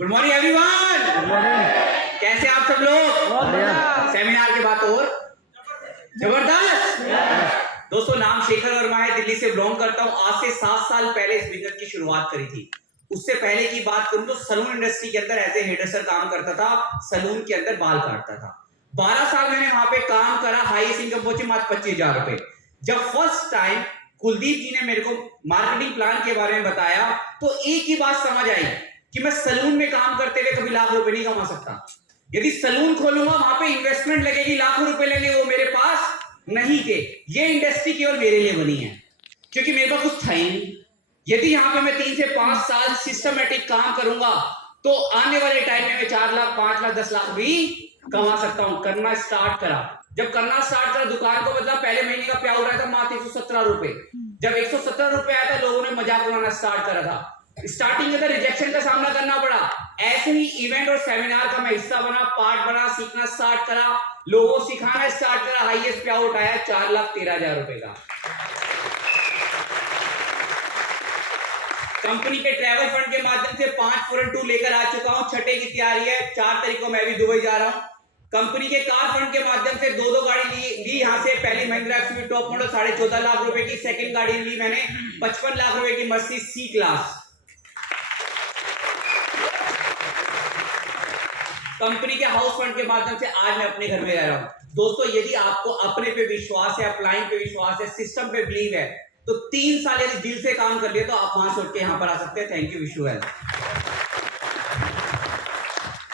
Good morning everyone. कैसे आप सब लोग? सेमिनार के बाद और जबरदस्त। दोस्तों, नाम शेखर वर्मा है, दिल्ली से बिलोंग करता हूं। आज से 7 साल पहले इस बिजनेस की शुरुआत करी थी। उससे पहले की बात करूं तो सलून इंडस्ट्री के अंदर एज ए हेयरड्रेसर काम करता था, सलून के अंदर बाल काटता था। 12 साल मैंने वहां पे काम करा, हाईएस्ट इनकम पहुंची मात्र 25,000 रुपए। जब फर्स्ट टाइम कुलदीप जी ने मेरे को मार्केटिंग प्लान के बारे में बताया तो एक ही बात समझ आई कि मैं सलून में काम करते हुए कभी लाख रुपए नहीं कमा सकता। यदि सलून खोलूंगा वहां पे इन्वेस्टमेंट लगेगी, लाखों रुपए लगेंगे, वो मेरे पास नहीं थे। ये इंडस्ट्री केवल मेरे लिए बनी है क्योंकि मेरे पास कुछ था ही नहीं। यदि यहाँ पे मैं 3 से 5 साल सिस्टमेटिक काम करूंगा तो आने वाले टाइम में मैं 4 लाख, 5 लाख, 10 लाख भी कमा सकता हूं। करना स्टार्ट करा, जब करना स्टार्ट करा दुकान को बदला। पहले महीने का पे आउट आया था मात्र 117 रुपए। जब 117 रुपए आया था लोगों ने मजाक उड़ाना स्टार्ट करा था। स्टार्टिंग के अंदर रिजेक्शन का सामना करना पड़ा। ऐसे ही इवेंट और सेमिनार का मैं हिस्सा बना, पार्ट बना, सीखना स्टार्ट करा, लोगों को सिखाना स्टार्ट करा। हाईएस्ट पे आउट आया 4,13,000 रुपए का। कंपनी के ट्रैवल फंड के माध्यम से 5 लेकर आ चुका हूं। छठे की तैयारी है, 4 तारीख को मैं भी दुबई जा रहा हूं। कंपनी के कार फंड के माध्यम से 2 गाड़ी ली यहां से। पहली Mahindra XUV top model 14.5 lakh रुपए की। सेकंड गाड़ी ली मैंने 55 लाख रुपए की मर्सिडीज सी क्लास। कंपनी के हाउस फंड के माध्यम से आज मैं अपने घर में रह रहा हूं। दोस्तों, यदि आपको अपने पे विश्वास है, अपलाइन पे विश्वास है, सिस्टम पे बिलीव है तो 3 साल यदि दिल से काम कर लिया तो आप वहां से उठ के यहां पर आ सकते हैं। Thank you, wish you well.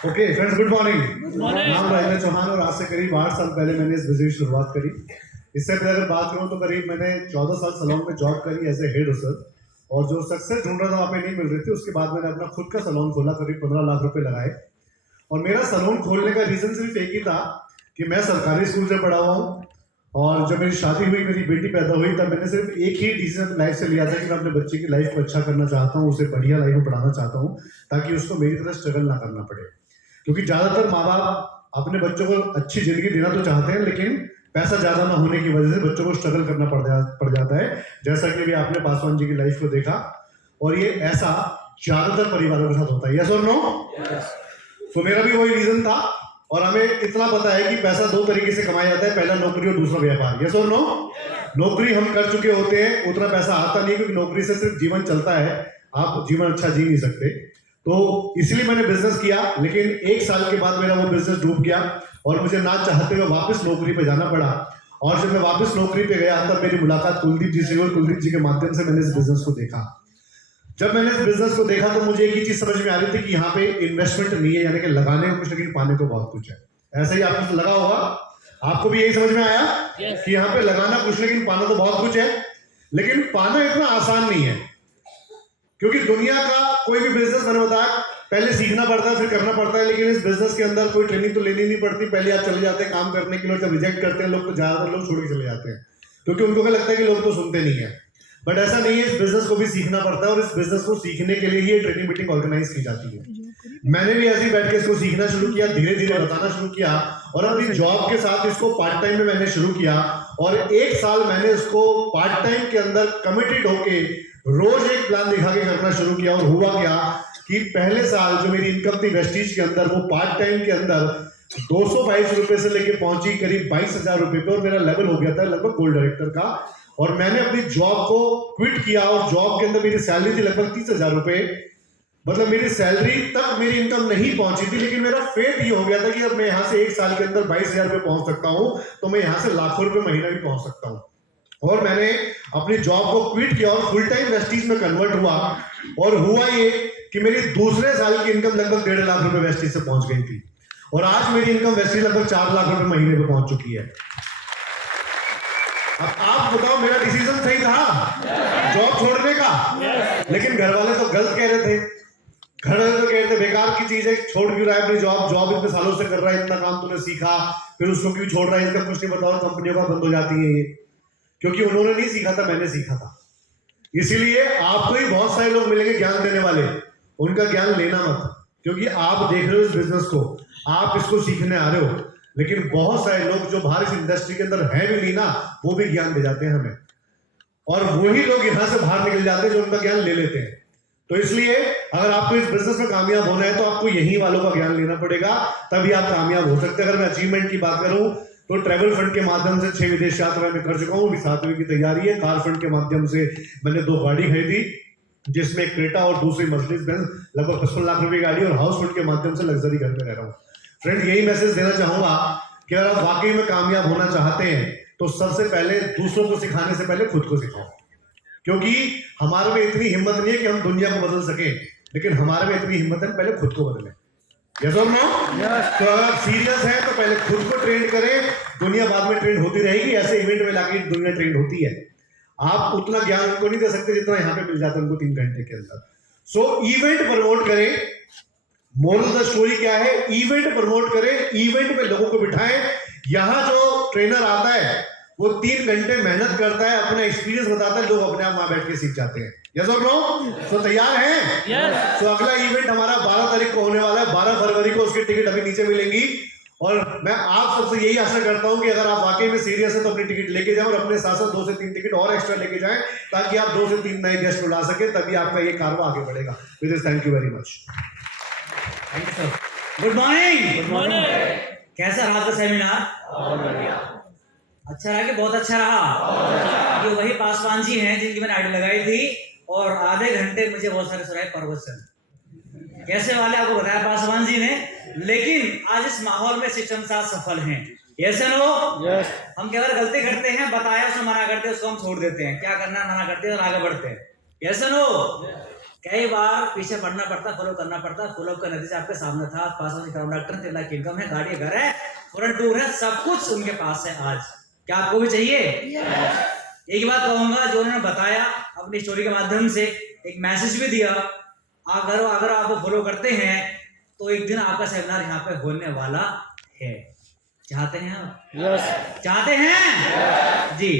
Okay friends, good morning. नाम राजेंद्र चौहान और आज से करीब 8 साल पहले मैंने इस बिजनेस की शुरुआत करी। इससे पहले अगर बात करूं तो करीब मैंने 14 साल सैलून में जॉब करी एज ए हेयर ड्रेसर, और जो सक्सेस ढूंढ रहा था वहाँ पे नहीं मिल रही थी। उसके बाद मैंने अपना खुद का सैलून खोला, करीब 15 लाख रुपए लगाए। और मेरा सैलून खोलने का रीजन सिर्फ एक ही था कि मैं सरकारी स्कूल से पढ़ा हुआ हूँ, और जब मेरी शादी हुई, मेरी बेटी पैदा हुई, तब मैंने सिर्फ एक ही डिसीजन लाइफ से लिया था कि मैं अपने बच्चे की लाइफ को अच्छा करना चाहता हूँ, उसे बढ़िया लाइफ में पढ़ाना चाहता हूँ ताकि उसको मेरी तरह स्ट्रगल ना करना पड़े। क्योंकि ज़्यादातर माँ बाप अपने बच्चों को अच्छी जिंदगी देना तो चाहते हैं, लेकिन पैसा ज़्यादा ना होने की वजह से बच्चों को स्ट्रगल करना पड़ जाता है, जैसा कि अभी आपने पासवान जी की लाइफ को देखा। और ये ऐसा ज़्यादातर परिवारों के साथ होता है। यस और नो? तो मेरा भी वही रीजन था। और हमें इतना पता है कि पैसा 2 तरीके से कमाया जाता है, पहला नौकरी और दूसरा व्यापार। यस और नो? नौकरी हम कर चुके होते हैं, उतना पैसा आता नहीं, क्योंकि नौकरी से सिर्फ जीवन चलता है, आप जीवन अच्छा जी नहीं सकते। तो इसलिए मैंने बिजनेस किया, लेकिन 1 साल के बाद मेरा वो बिजनेस डूब गया और मुझे ना चाहते हुए वापस नौकरी पे जाना पड़ा। और जब मैं वापस नौकरी पे गया तब मेरी मुलाकात कुलदीप जी से हुई। कुलदीप जी के माध्यम से मैंने इस बिजनेस को देखा। जब मैंने इस बिजनेस को देखा तो मुझे एक ही चीज समझ में आ रही थी कि यहाँ पे इन्वेस्टमेंट नहीं है, यानी कि लगाने को कुछ लेकिन पाने को बहुत कुछ है। ऐसा ही आपको लगा होगा, आपको भी यही समझ में आया कि यहाँ पे लगाना कुछ लेकिन पाना तो बहुत कुछ है। लेकिन पाना इतना आसान नहीं है, क्योंकि दुनिया का कोई भी बिजनेस, मैंने बताया, पहले सीखना पड़ता है फिर करना पड़ता है। लेकिन इस बिजनेस के अंदर कोई ट्रेनिंग तो लेनी नहीं पड़ती। पहले आप चले जाते हैं काम करने के लिए, जब रिजेक्ट करते हैं लोग तो ज्यादातर लोग छोड़ के चले जाते हैं, क्योंकि उनको क्या लगता है कि लोग तो सुनते नहीं है। बट ऐसा नहीं है, इस बिजनेस को भी सीखना पड़ता है, और इस बिजनेस को सीखने के लिए ही ट्रेनिंग मीटिंग ऑर्गेनाइज की जाती है। मैंने भी ऐसे ही बैठ के इसको सीखना शुरू किया, धीरे धीरे बताना शुरू किया, और अपनी जॉब के साथ इसको पार्ट टाइम में मैंने शुरू किया। और 1 साल मैंने इसको पार्ट टाइम के अंदर कमिटेड होके रोज एक प्लान दिखा के करना शुरू किया। और हुआ क्या कि पहले साल जो मेरी इनकम थी वेस्टीज के अंदर, वो पार्ट टाइम के अंदर 222 रुपए से लेके पहुंची करीब 22,000 रुपए पे, और मेरा लेवल हो गया था लगभग गोल्ड डायरेक्टर का। और मैंने अपनी जॉब को क्विट किया, और जॉब के अंदर मेरी सैलरी थी लगभग 30,000 रुपए। मतलब मेरी सैलरी तक मेरी इनकम नहीं पहुंची थी, लेकिन मेरा फेट ये हो गया था कि अब मैं यहाँ से 1 साल के अंदर 22,000 रुपए पहुंच सकता हूँ, तो मैं यहाँ से लाखों रुपए महीना भी पहुंच सकता हूँ। और मैंने अपनी जॉब को क्विट किया और फुल टाइम वेस्टीज में कन्वर्ट हुआ। और हुआ ये कि मेरी दूसरे साल की इनकम लगभग 1.5 लाख रुपए वेस्टीज से पहुंच गई थी, और आज मेरी इनकम वेस्टीज लगभग 4 लाख रुपए महीने पे पहुंच चुकी है। अब आप बताओ, मेरा डिसीजन सही था जॉब छोड़ने का? लेकिन घर वाले तो गलत कह रहे थे। घर वाले तो कह रहे थे बेकार की चीज है, छोड़ क्यों रहा है अपनी जॉब इतने सालों से कर रहा है, इतना काम तूने सीखा, फिर उसको क्यों छोड़ रहा है, इसका कुछ नहीं बताओ, कंपनियों का बंद हो जाती है ये। क्योंकि उन्होंने नहीं सीखा था, मैंने सीखा था। इसीलिए आपको ही बहुत सारे लोग मिलेंगे ज्ञान देने वाले, उनका ज्ञान लेना मत, क्योंकि आप देख रहे हो इस बिजनेस को, आप इसको सीखने आ रहे हो। लेकिन बहुत सारे लोग जो बाहर इस इंडस्ट्री के अंदर है भी नहीं ना, वो भी ज्ञान दे जाते हैं हमें, और वही लोग यहां से बाहर निकल जाते हैं जो उनका ज्ञान ले लेते हैं। तो इसलिए अगर आपको इस बिजनेस में कामयाब होना है तो आपको यही वालों का ज्ञान लेना पड़ेगा, तभी आप कामयाब हो सकते हैं। अगर मैं अचीवमेंट की बात करूं तो ट्रैवल फंड के माध्यम से 6 विदेश यात्राएं मैं कर चुका हूं, अभी 7वीं की तैयारी है। कार फंड के माध्यम से मैंने 2 गाड़ी खरीदी, जिसमें एक क्रेटा और दूसरी मर्सिडीज बेंज, लगभग 55 लाख रुपए गाड़ी, और हाउस फंड के माध्यम से लग्जरी घर में रह रहा हूँ। फ्रेंड, यही मैसेज देना चाहूंगा कि अगर आप वाकई में कामयाब होना चाहते हैं तो सबसे पहले दूसरों को सिखाने से पहले खुद को सिखाओ, क्योंकि हमारे में इतनी हिम्मत नहीं है कि हम दुनिया को बदल सके, लेकिन हमारे में इतनी हिम्मत है पहले खुद को बदलें। यस और नो? तो अगर आप सीरियस हैं तो पहले खुद को ट्रेन करें, दुनिया बाद में ट्रेन होती रहेगी। ऐसे इवेंट में लाके दुनिया ट्रेन होती है। आप उतना ज्ञान उनको नहीं दे सकते जितना यहाँ पे मिल जाता है उनको 3 घंटे के अंदर। सो इवेंट प्रमोट करें। मोरल द स्टोरी क्या है? इवेंट प्रमोट करें, इवेंट में लोगों को बिठाएं। यहाँ जो ट्रेनर आता है वो 3 घंटे मेहनत करता है, अपना एक्सपीरियंस बताता है, लोग अपने आप वहां बैठ के सीख जाते हैं। यस और नो? तो तैयार हैं? Yes. तो अगला इवेंट हमारा 12 तारीख को होने वाला है। 12 फरवरी को उसकी टिकट अभी नीचे मिलेंगी, और मैं आप सबसे यही आशा करता हूं कि अगर आप वाकई में सीरियस है तो अपनी टिकट लेके जाएं, और अपने साथ साथ 2 से 3 टिकट और एक्स्ट्रा लेके जाएं, ताकि आप 2 से 3 नए गेस्ट को ला सके, तभी आपका ये कारवा आगे बढ़ेगा। With this, thank you very much. Thank you sir. Good morning. Good morning. कैसा रहा आपका सेमिनार? अच्छा रहा कि बहुत अच्छा रहा? ये वही पासवान जी हैं जिनकी मैंने आईडी लगाई थी, और आधे घंटे मुझे बहुत सारे सुनाए प्रवचन। कैसे वाले आपको बताया पासवान जी ने, लेकिन आज इस माहौल में सिस्टम साथ सफल हैं। Yes no? यस। हम केवल गलती करते हैं, बताया उसको मना करते हैं, उसको हम छोड़ देते हैं, क्या करना मना करते हैं और आगे बढ़ते हैं। Yes no? कई बार पीछे पढ़ना पड़ता, फॉलो करना पड़ता। फॉलो का नतीजा आपके सामने था। पासवान जी डॉक्टर, 3 लाख की इनकम है, गाड़ी घर है, फॉरेन टूर है, सब कुछ उनके पास है आज। क्या आपको भी चाहिए? एक बात कहूंगा, जो उन्होंने बताया अपनी स्टोरी के माध्यम से, एक मैसेज भी दिया। अगर आप फॉलो करते हैं तो एक दिन आपका सेमिनार यहाँ पे होने वाला है। चाहते हैं आप? यस। चाहते हैं? जी।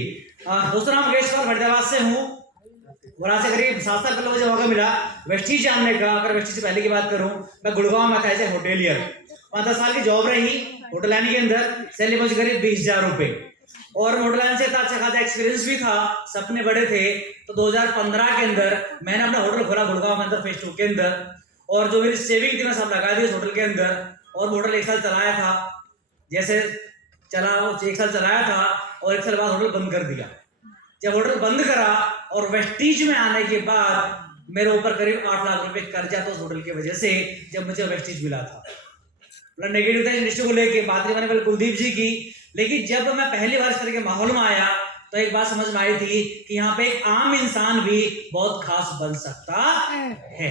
दोस्तों, नाम मुकेश कुमार फरीदाबाद से हूँ, और आज से करीब 7 साल पहले मुझे मौका मिला वेस्टीज जानने का। अगर वेस्टीज से पहले की बात करूं, मैं गुड़गांव में था एज ए होटेलियर। 15 साल की जॉब रही होटल लाइन के अंदर, सैलरी मुझे करीब 20,000 रुपए, और होटल लाइन से अच्छा खासा एक्सपीरियंस भी था, सपने बड़े थे। तो 2015 के अंदर मैंने अपना होटल खोला गुड़गांव के अंदर, फेज 2 के अंदर, और जो मेरी सेविंग थी मैं सब लगा दी उस होटल के अंदर, और होटल 1 साल चलाया था। जैसे चला 1 साल चलाया था, और 1 साल बाद होटल बंद कर दिया। जब होटल बंद करा और वेस्टीज में आने के बाद मेरे ऊपर करीब 8 लाख रुपए कर्जा था उस होटल की वजह से, जब मुझे वेस्टीज मिला था। नेगेटिव था इंडस्ट्री को लेके, बात मैंने पहले कुलदीप जी की, लेकिन जब मैं पहली बार इस तरह के माहौल में आया तो एक बात समझ में आई थी कि यहाँ पे एक आम इंसान भी बहुत खास बन सकता है।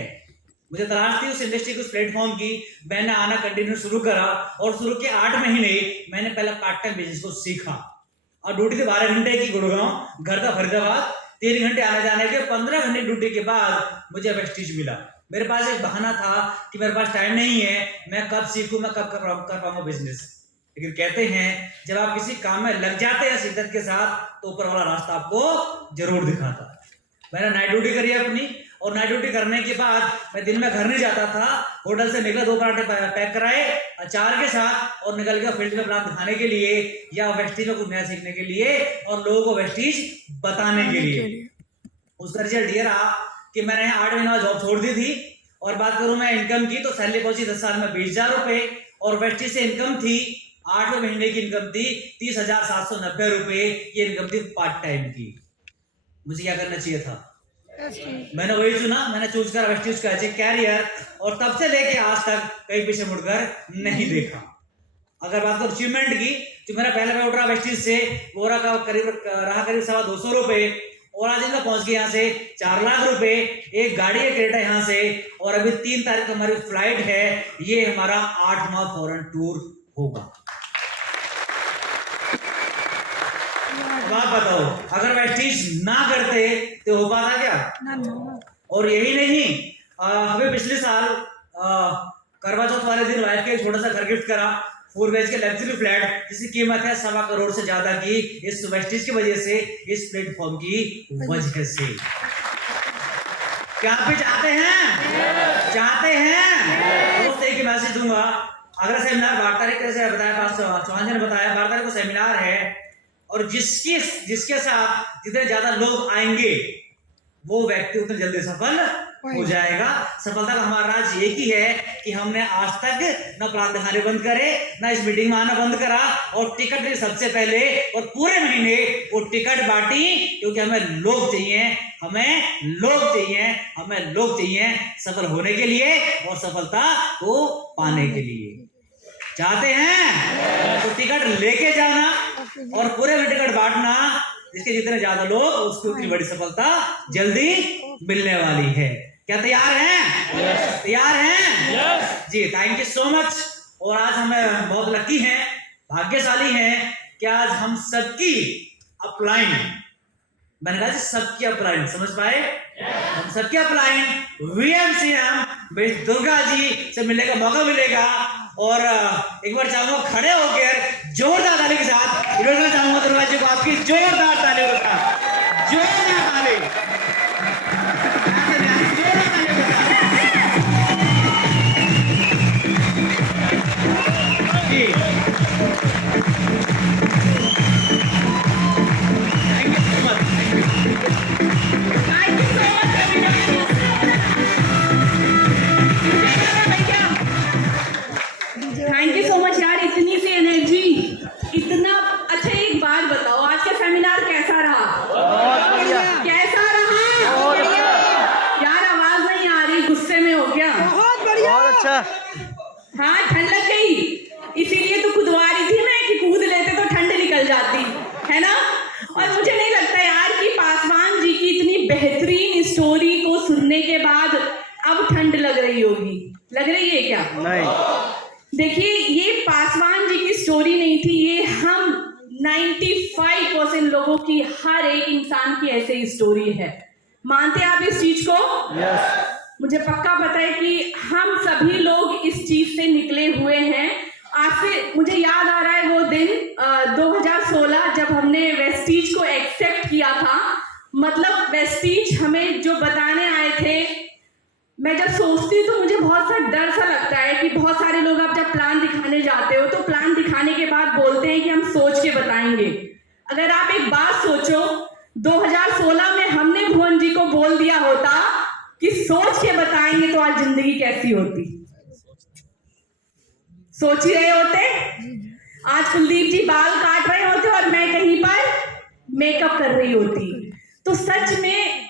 मुझे तलाश थी उस इंडस्ट्री की, उस प्लेटफॉर्म की। मैंने आना कंटिन्यू शुरू करा, और शुरू के 8 महीने मैंने पहला पार्ट टाइम बिजनेस को सीखा, और ड्यूटी थी 12 घंटे की गुड़गांव, घर था फरीदाबाद, 3 घंटे आने जाने के। 15 घंटे ड्यूटी के बाद मुझे वेस्टीज मिला। मेरे पास एक बहाना था कि मेरे पास टाइम नहीं है, मैं कब सीखूं, मैं कब कर पाऊंगा बिजनेस। लेकिन कहते हैं जब आप किसी काम में लग जाते हैं शिद्दत के साथ, तो ऊपर वाला रास्ता आपको जरूर दिखाता है। मैंने नाइट ड्यूटी करी अपनी, और नाइट ड्यूटी करने के बाद मैं दिन में घर नहीं जाता था। होटल से निकला, 2 पराठे पैक कराए अचार के साथ, और निकल गया फील्ड में प्लान दिखाने के लिए, या वेस्टीज में कुछ नया सीखने के लिए, और लोगों को वेस्टीज बताने के लिए। उसका रिजल्ट ये रहा कि मैंने 8 महीना जॉब छोड़ दी थी। और बात करूं मैं इनकम की, तो सैलरी पहुंची 10 साल में 20,000 रुपए, और वेस्टीज से इनकम थी 8वें महीने की इनकम थी 30,790 रुपए। ये इनकम थी पार्ट टाइम की। मुझे क्या करना चाहिए था? मैंने वही चुना, मैंने चूज करा वेस्टीज का एज ए कैरियर, और तब से लेके आज तक कहीं पीछे मुड़कर नहीं देखा। अगर बात करूं अचीवमेंट की, जो मेरा पहला पे उठा वेस्टीज से, वो रहा करीब 250 रुपए, और आज इनका पहुंच गया यहाँ से 4 लाख रुपए। एक गाड़ी है क्रेटा यहाँ से, और अभी 3 तारीख को हमारी फ्लाइट है। ये हमारा 8वां फॉरेन टूर होगा। बात बताओ, अगर वेस्टीज ना करते तो हो पाता क्या? और यही नहीं, हमें पिछले साल करवा चौथ वाले दिन वाइफ के छोटा सा घर गिफ्ट करा, 4 BHK लग्जरी फ्लैट, जिसकी कीमत है 1.25 करोड़ से ज्यादा की, इस वेस्टीज की वजह से, इस प्लेटफॉर्म की वजह से। क्या आप भी चाहते हैं? चाहते हैं? दोस्त एक ही मैसेज दूंगा, अगला सेमिनार 12 तारीख से बताया, चौहान जी ने बताया 12 तारीख को सेमिनार है, और जिसके साथ जितने ज्यादा लोग आएंगे वो व्यक्ति उतने जल्दी सफल हो जाएगा। सफलता का हमारा राज एक ही है कि हमने आज तक न प्लान दिखाने बंद करे, न इस मीटिंग में आना बंद करा, और टिकट लिए सबसे पहले और पूरे महीने वो टिकट बांटी, क्योंकि हमें लोग चाहिए, हमें लोग चाहिए, हमें लोग चाहिए सफल होने के लिए और सफलता को पाने के लिए। चाहते हैं तो टिकट लेके जाना और पूरे में टिकट बांटना, जिसके जितने ज्यादा लोग उसकी उतनी बड़ी सफलता जल्दी मिलने वाली है। क्या तैयार हैं? तैयार हैं? जी, थैंक यू सो मच। और आज हमें बहुत लकी हैं, भाग्यशाली हैं कि आज हम सबकी अपलाइन, मैंने कहा सबकी अपलाइन, समझ पाए? हम सबके अपलाइन वीएमसीएम मिस दुर्गा जी से मिलने का मौका मिलेगा। और एक बार चाहूंगा खड़े होकर जोरदार ताली के साथ विरोध चाहूंगा दुर्गा जी को आपकी जोरदार ताली के साथ, जोरदार ताली, जी। Thank you so much, thank you. Thank you so much यार, इतनी सी एनर्जी, इतना अच्छा। एक बात बताओ, आज का सेमिनार कैसा रहा? कैसा रहा? यार आवाज नहीं आ रही, गुस्से में हो क्या? बहुत बढ़िया, बहुत अच्छा। हाँ, ठंड लग गई, इसीलिए तो खुदवा रही थी मैं कि कूद लेते तो ठंड निकल जाती है ना। और मुझे नहीं लगता यार कि पासवान जी की इतनी बेहतरीन स्टोरी को सुनने के बाद अब ठंड लग रही होगी। लग रही है क्या? नहीं। देखिए, ये पासवान जी की स्टोरी नहीं थी, ये हम 95% लोगों की, हर एक इंसान की ऐसे ही स्टोरी है। मानते हैं आप इस चीज को? यस। मुझे पक्का पता है कि हम सभी लोग इस चीज से निकले हुए हैं। आज से मुझे याद आ रहा है वो दिन 2016 जब हमने वेस्टीज को एक्सेप्ट किया था। मतलब वेस्टीज हमें जो बताने आए थे, मैं जब सोचती हूँ तो मुझे बहुत सा डर सा लगता है कि बहुत सारे लोग आप जब प्लान दिखाने जाते हो तो प्लान दिखाने के बाद बोलते हैं कि हम सोच के बताएंगे। अगर आप एक बात सोचो, 2016 में हमने भुवन जी को बोल दिया होता कि सोच के बताएंगे, तो आज जिंदगी कैसी होती? सोच ही रहे होते। आज कुलदीप जी बाल काट रहे होते और मैं कहीं पर मेकअप कर रही होती। तो सच में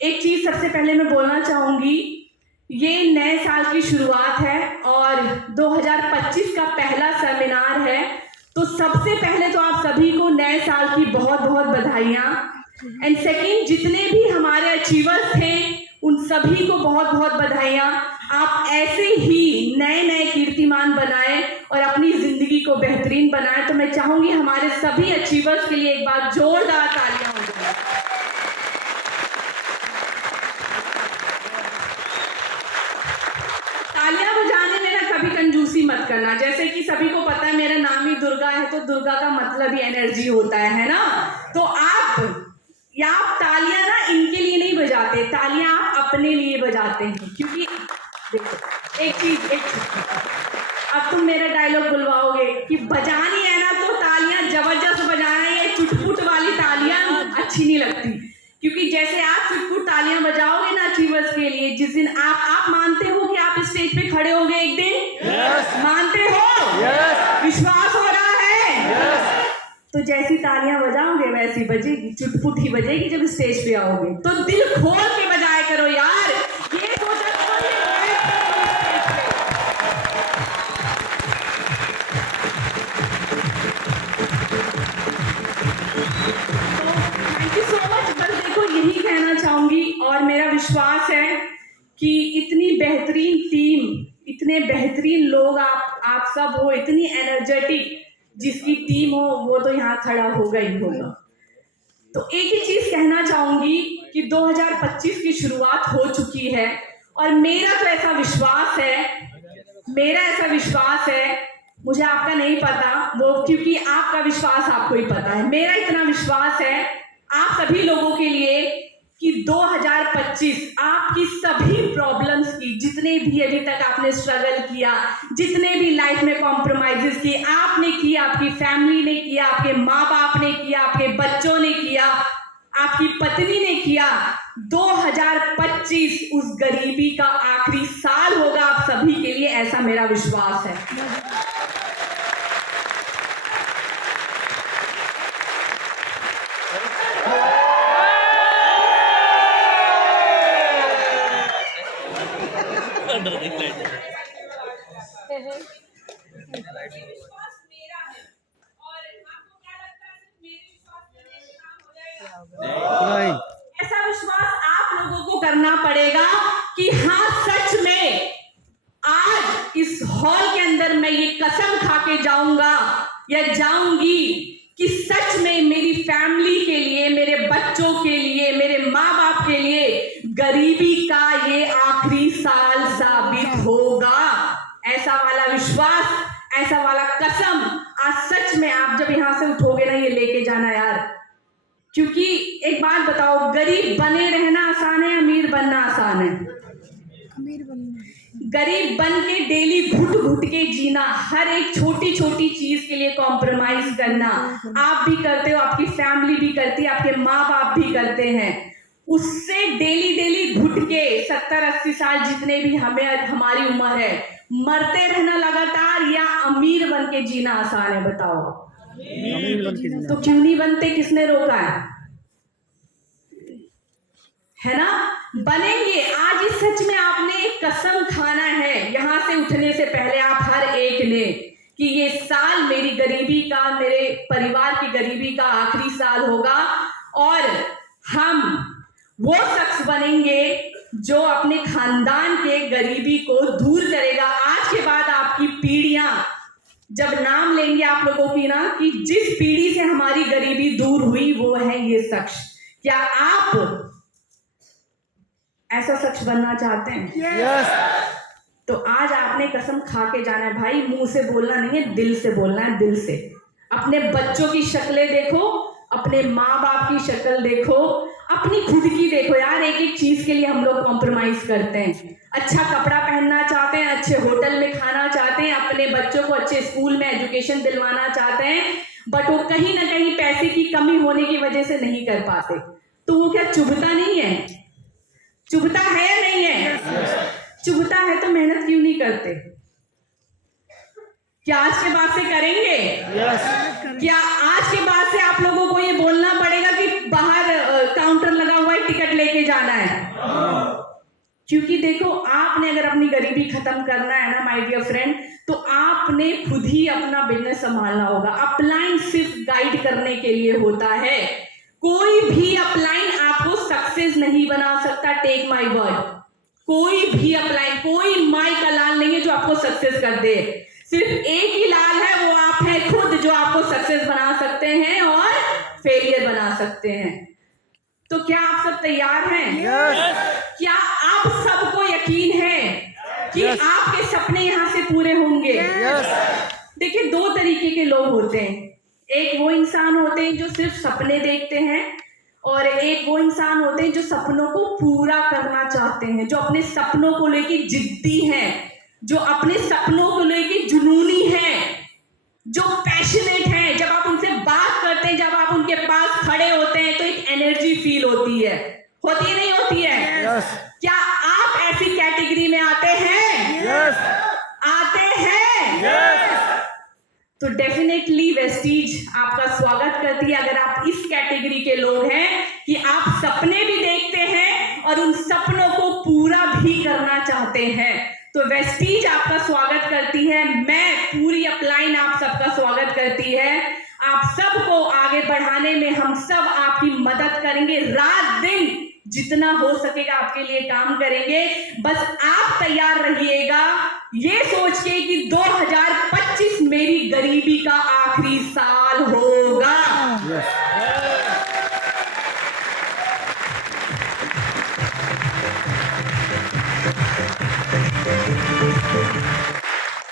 एक चीज सबसे पहले मैं बोलना चाहूंगी, ये नए साल की शुरुआत है और 2025 का पहला सेमिनार है। तो सबसे पहले तो आप सभी को नए साल की बहुत बहुत बधाइयां। एंड सेकंड, जितने भी हमारे अचीवर्स थे उन सभी को बहुत बहुत बधाइयां। आप ऐसे ही नए नए कीर्तिमान बनाएं और अपनी जिंदगी को बेहतरीन बनाएं। तो मैं चाहूंगी हमारे सभी अचीवर्स के लिए एक बार जोरदार तालियां हो जाए। तालियां बजाने में ना कभी कंजूसी मत करना। जैसे कि सभी को पता है मेरा नाम ही दुर्गा है, तो दुर्गा का मतलब ही एनर्जी होता है ना। तो आप तालियां ना इनके लिए नहीं बजाते, तालियां आप अपने लिए बजाते हैं। क्योंकि देखो एक चीज अब तुम मेरा डायलॉग बुलवाओगे कि बजानी है ना तो तालियां जबरदस्त बजाना है, ये चुटपुट वाली तालियां अच्छी नहीं लगती। क्योंकि जैसे आप चुटपुट तालियां बजाओगे ना अचीवर्स के लिए, जिस दिन आप मानते हो कि आप स्टेज पे खड़े होगे एक दिन? yes. मानते हो? yes. विश्वास हो रहा है? yes. तो जैसी तालियां बजाओगे वैसी बजेगी, चुटपुट ही बजेगी जब स्टेज पे आओगे। तो दिल खोल के बजाया करो यार, ये सोचा करो थैंक यू सो मच। बस देखो, यही कहना चाहूंगी और मेरा विश्वास है कि इतनी बेहतरीन टीम, इतने बेहतरीन लोग आप सब हो, इतनी एनर्जेटिक जिसकी टीम हो वो तो यहाँ खड़ा होगा ही होगा। तो एक ही चीज कहना चाहूंगी कि 2025 की शुरुआत हो चुकी है और मेरा तो ऐसा विश्वास है, मुझे आपका नहीं पता वो, क्योंकि आपका विश्वास आपको ही पता है। मेरा इतना विश्वास है आप सभी लोगों के लिए कि 2025 आपकी सभी प्रॉब्लम्स की, जितने भी अभी तक आपने स्ट्रगल किया, जितने भी लाइफ में कॉम्प्रोमाइजेस किए आपने किया, आपकी फैमिली ने किया, आपके माँ बाप ने किया, आपके बच्चों ने किया, आपकी पत्नी ने किया, 2025 2025 उस गरीबी का आखिरी साल होगा आप सभी के लिए, ऐसा मेरा विश्वास है। नहीं ऐसा विश्वास आप लोगों को करना पड़ेगा कि हाँ सच में आज इस हॉल के अंदर मैं ये कसम खा के जाऊंगा या जाऊंगी कि सच में मेरी फैमिली के लिए, मेरे बच्चों के लिए, मेरे माँ बाप के लिए गरीबी का ये आखिरी साल साबित होगा। ऐसा वाला विश्वास, ऐसा वाला कसम आज सच में आप जब यहां से उठोगे ना, ये लेके जाना यार। क्योंकि एक बात बताओ, गरीब बने रहना आसान है, अमीर बनना आसान है? गरीब बन के डेली घुट घुट के जीना, हर एक छोटी छोटी चीज के लिए कॉम्प्रोमाइज करना, आप भी करते हो, आपकी फैमिली भी करती है, आपके माँ बाप भी करते हैं। उससे डेली डेली घुट के 70-80 साल जितने भी हमारी उम्र है, मरते रहना लगातार या अमीर बन के जीना आसान है? बताओ। तो क्यों नहीं बनते? किसने रोका है ना? बनेंगे। आज इस सच में आपने एक कसम खाना है यहां से उठने से पहले, आप हर एक ने, कि ये साल मेरी गरीबी का, मेरे परिवार की गरीबी का आखिरी साल होगा और हम वो शख्स बनेंगे जो अपने खानदान के गरीबी को दूर करेगा। आज के बाद आपकी पीढ़ियां जब नाम लेंगे आप लोगों की ना, कि जिस पीढ़ी से हमारी गरीबी दूर हुई वो है ये शख्स। क्या आप ऐसा शख्स बनना चाहते हैं? यस तो आज आपने कसम खा के जाना है भाई। मुंह से बोलना नहीं है, दिल से बोलना है, दिल से। अपने बच्चों की शक्लें देखो, अपने माँ बाप की शक्ल देखो, अपनी खुद की देखो यार। एक एक चीज के लिए हम लोग कॉम्प्रोमाइज करते हैं। अच्छा कपड़ा पहनना चाहते हैं, अच्छे होटल में खाना चाहते हैं, अपने बच्चों को अच्छे स्कूल में एजुकेशन दिलवाना चाहते हैं, बट वो कहीं ना कहीं पैसे की कमी होने की वजह से नहीं कर पाते। तो वो क्या चुभता नहीं है? चुभता है या नहीं है? चुभता है तो मेहनत क्यों नहीं करते? क्या आज के बाद से करेंगे? क्या आज के बाद से आप लोगों को ये बोलना पड़ेगा कि बाहर काउंटर लगा हुआ है, टिकट लेके जाना है? क्योंकि देखो, आपने अगर अपनी गरीबी खत्म करना है ना माय डियर फ्रेंड, तो आपने खुद ही अपना बिजनेस संभालना होगा। अपलाइन सिर्फ गाइड करने के लिए होता है, कोई भी अपलाइन आपको सक्सेस नहीं बना सकता। टेक माय वर्ड, कोई भी अपलाइन, कोई माई का लाल नहीं है जो आपको सक्सेस कर दे। सिर्फ एक ही लाल है, वो आप हैं खुद, जो आपको सक्सेस बना सकते हैं और फेलियर बना सकते हैं। तो क्या आप सब तैयार हैं? क्या आप सबको यकीन है कि आपके सपने यहां से पूरे होंगे? देखिए, दो तरीके के लोग होते हैं। एक वो इंसान होते हैं जो सिर्फ सपने देखते हैं, और एक वो इंसान होते हैं जो सपनों को पूरा करना चाहते हैं, जो अपने सपनों को लेके जिद्दी हैं, जो अपने सपनों को लेके जुनूनी हैं, जो पैशनेट हैं। जब आप उनसे बात करते हैं, जब आप उनके पास खड़े होते हैं, तो एक एनर्जी फील होती है नहीं होती है? क्या आप ऐसी कैटेगरी में आते हैं? आते हैं? तो डेफिनेटली वेस्टीज आपका स्वागत करती है अगर आप इस कैटेगरी के लोग हैं कि आप सपने भी देखते हैं और उन सपनों को पूरा भी करना चाहते हैं। तो वेस्टीज आपका स्वागत करती है, मैं पूरी अपलाइन आप सबका स्वागत करती है। आप सबको आगे बढ़ाने में हम सब आपकी मदद करेंगे, रात दिन जितना हो सकेगा आपके लिए काम करेंगे। बस आप तैयार रहिएगा ये सोच के कि 2025 मेरी गरीबी का आखिरी साल होगा।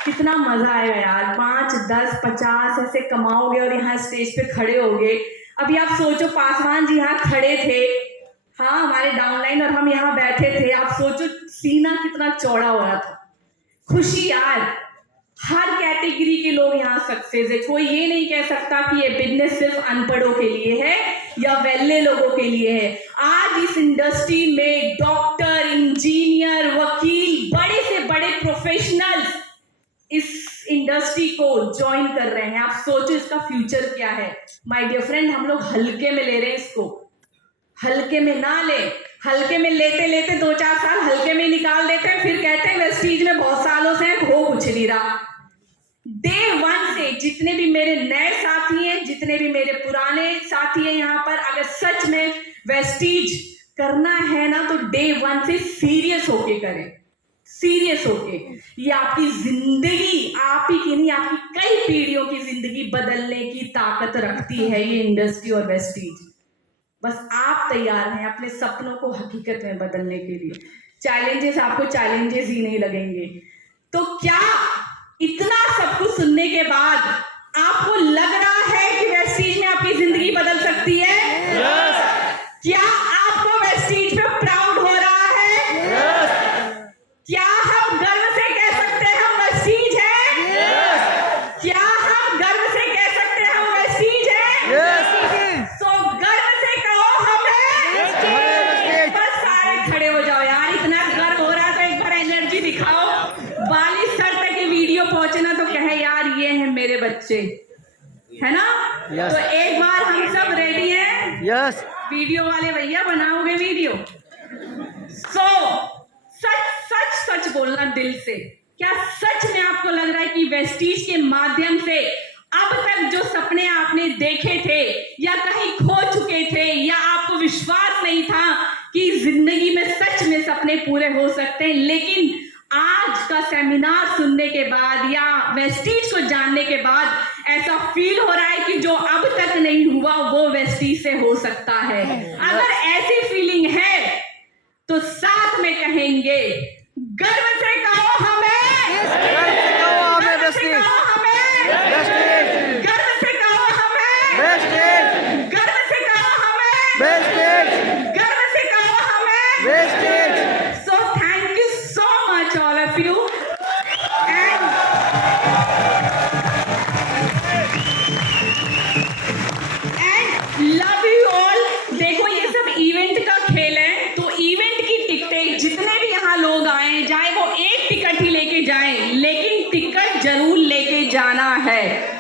कितना मजा आएगा यार, 5, 10, 50 ऐसे कमाओगे और यहाँ स्टेज पे खड़े होगे। अभी आप सोचो, पासवान जी यहाँ खड़े थे, हाँ हमारे डाउनलाइन, और हम यहाँ बैठे थे। आप सोचो सीना कितना चौड़ा हो रहा था। खुशी यार, हर कैटेगरी के लोग यहाँ सक्सेस है। कोई ये नहीं कह सकता कि ये बिजनेस सिर्फ अनपढ़ों के लिए है या वेले लोगों के लिए है। आज इस इंडस्ट्री में डॉक्टर, यूनिवर्सिटी को ज्वाइन कर रहे हैं, आप सोचो इसका फ्यूचर क्या है। माय डियर फ्रेंड, हम लोग हल्के में ले रहे हैं इसको, हल्के में ना ले। हल्के में लेते लेते 2-4 साल हल्के में निकाल देते हैं, फिर कहते हैं वेस्टीज में बहुत सालों से हो कुछ नहीं रहा। डे 1 से जितने भी मेरे नए साथी हैं, जितने भी मेरे पुराने साथी हैं यहाँ पर, अगर सच में वेस्टीज करना है ना तो डे 1 से सीरियस होके करें, सीरियस होके। ये आपकी जिंदगी, आप ही की नहीं, आपकी कई पीढ़ियों की जिंदगी बदलने की ताकत रखती है ये इंडस्ट्री और वेस्टीज। बस आप तैयार हैं अपने सपनों को हकीकत में बदलने के लिए। चैलेंजेस आपको चैलेंजेस ही नहीं लगेंगे। तो क्या इतना सब कुछ सुनने के बाद आपको लग रहा है कि वेस्टीज में आपकी जिंदगी बदल सकती है? क्या आपको वेस्टीज पे प्राउड हो रहा है? क्या हम गर्व से कह सकते हैं हम वेस्टीज हैं? क्या हम गर्व से कह सकते हैं हम वेस्टीज हैं? तो गर्व से कहो हमें। बस सारे खड़े हो जाओ यार, इतना गर्व हो रहा है तो एक बार एनर्जी दिखाओ। बाली सर तक ये वीडियो पहुंचे ना तो कहे यार ये हैं मेरे बच्चे, है ना? तो एक बार हम सब रेडी हैं? यस। वीडियो वाले भैया बनाओगे वीडियो? सो सच बोलना दिल से, क्या सच में आपको लग रहा है कि वेस्टीज के माध्यम से अब तक जो सपने आपने देखे थे या कहीं खो चुके थे या आपको विश्वास नहीं था कि जिंदगी में सच में सपने पूरे हो सकते हैं, लेकिन आज का सेमिनार सुनने के बाद या वेस्टीज को जानने के बाद ऐसा फील हो रहा है कि जो अब तक नहीं हुआ वो वेस्टीज से हो सकता है? अगर ऐसी फीलिंग है तो साथ में कहेंगे, गर्व से कहो हमें, गर्व से कहो हमें वेस्टीज, वेस्टीज, गर्व से कहो हमें, वेस्टीज, गर्व से कहो हमें, वेस्टीज, गर्व से कहो हमें, Vestige. So thank you so much all of you and love you all। देखो ये सब इवेंट का खेल है, तो इवेंट की टिकटें जितने भी यहाँ लोग आए, चाहे वो एक टिकट ही लेके जाएं, लेकिन टिकट जरूर लेके जाना है।